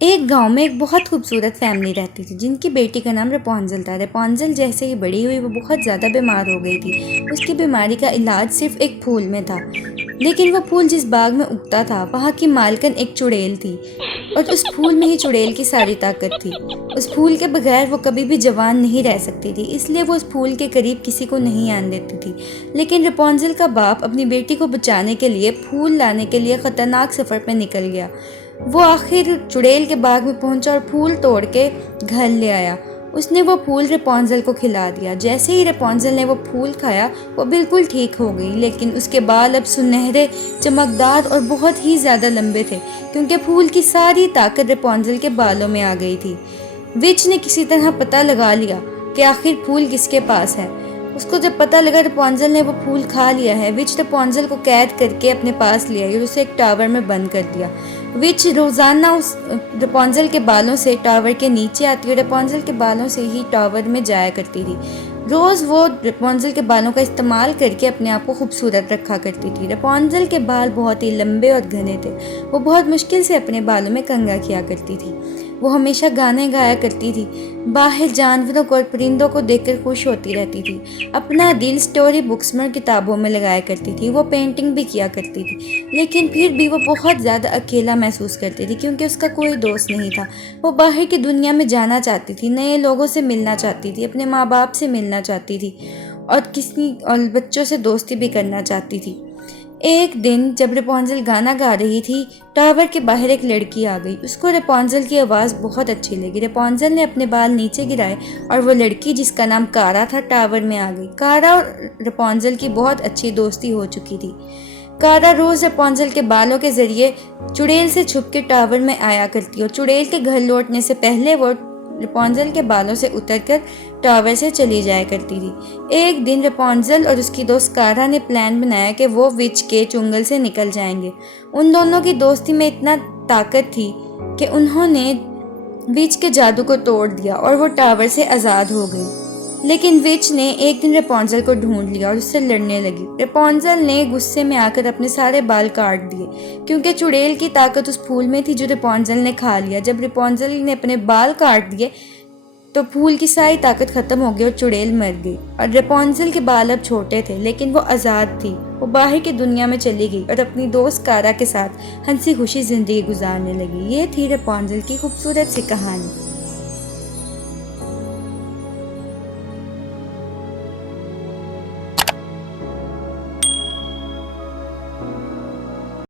एक गांव में एक बहुत खूबसूरत फैमिली रहती थी जिनकी बेटी का नाम रेपॉन्जल था। रेपॉन्जल जैसे ही बड़ी हुई वो बहुत ज़्यादा बीमार हो गई थी। उसकी बीमारी का इलाज सिर्फ एक फूल में था, लेकिन वो फूल जिस बाग में उगता था वहाँ की मालकिन एक चुड़ैल थी और उस फूल में ही चुड़ैल की सारी ताकत थी। उस फूल के बगैर वो कभी भी जवान नहीं रह सकती थी, इसलिए वो उस फूल के करीब किसी को नहीं आने देती थी। लेकिन रेपॉन्जल का बाप अपनी बेटी को बचाने के लिए फूल लाने के लिए ख़तरनाक सफ़र पर निकल गया। वो आखिर चुड़ैल के बाग में पहुंचा और फूल तोड़ के घर ले आया। उसने वो फूल रेपॉन्जल को खिला दिया। जैसे ही रेपॉन्जल ने वो फूल खाया वो बिल्कुल ठीक हो गई, लेकिन उसके बाल अब सुनहरे, चमकदार और बहुत ही ज़्यादा लंबे थे, क्योंकि फूल की सारी ताकत रेपॉन्जल के बालों में आ गई थी। विच ने किसी तरह पता लगा लिया कि आखिर फूल किसके पास है। उसको जब पता लगा रेपॉन्जल ने वो फूल खा लिया है, विच रेपॉन्जल को कैद करके अपने पास ले आई और उसे एक टावर में बंद कर दिया। विच रोज़ाना उस रेपॉन्जल के बालों से टावर के नीचे आती और रेपॉन्जल के बालों से ही टावर में जाया करती थी। रोज़ वो रेपॉन्जल के बालों का इस्तेमाल करके अपने आप को खूबसूरत रखा करती थी। रेपॉन्जल के बाल बहुत ही लंबे और घने थे। वो बहुत मुश्किल से अपने बालों में कंघा किया करती थी। वो हमेशा गाने गाया करती थी, बाहर जानवरों को और परिंदों को देखकर खुश होती रहती थी। अपना दिल स्टोरी बुक्स में और किताबों में लगाया करती थी। वो पेंटिंग भी किया करती थी, लेकिन फिर भी वो बहुत ज़्यादा अकेला महसूस करती थी, क्योंकि उसका कोई दोस्त नहीं था। वो बाहर की दुनिया में जाना चाहती थी, नए लोगों से मिलना चाहती थी, अपने माँ बाप से मिलना चाहती थी और बच्चों से दोस्ती भी करना चाहती थी। एक दिन जब रेपॉन्जल गाना गा रही थी, टावर के बाहर एक लड़की आ गई। उसको रेपॉन्जल की आवाज़ बहुत अच्छी लगी। रेपॉन्जल ने अपने बाल नीचे गिराए और वो लड़की, जिसका नाम कारा था, टावर में आ गई। कारा और रेपॉन्जल की बहुत अच्छी दोस्ती हो चुकी थी। कारा रोज़ रेपॉन्जल के बालों के ज़रिए चुड़ैल से छुप के टावर में आया करती और चुड़ैल के घर लौटने से पहले वो रेपॉन्जल के बालों से उतरकर टावर से चली जाया करती थी। एक दिन रेपॉन्जल और उसकी दोस्त कारा ने प्लान बनाया कि वो विच के चुंगल से निकल जाएंगे। उन दोनों की दोस्ती में इतना ताकत थी कि उन्होंने विच के जादू को तोड़ दिया और वो टावर से आज़ाद हो गई। लेकिन विच ने एक दिन रेपॉन्जल को ढूंढ लिया और उससे लड़ने लगी। रेपॉन्जल ने गुस्से में आकर अपने सारे बाल काट दिए, क्योंकि चुड़ैल की ताकत उस फूल में थी जो रेपॉन्जल ने खा लिया। जब रेपॉन्जल ने अपने बाल काट दिए तो फूल की सारी ताकत खत्म हो गई और चुड़ैल मर गई। और रेपॉन्जल के बाल अब छोटे थे, लेकिन वो आज़ाद थी। वो बाहर की दुनिया में चली गई और अपनी दोस्त कारा के साथ हंसी खुशी ज़िंदगी गुजारने लगी। ये थी रेपॉन्जल की खूबसूरत सी कहानी।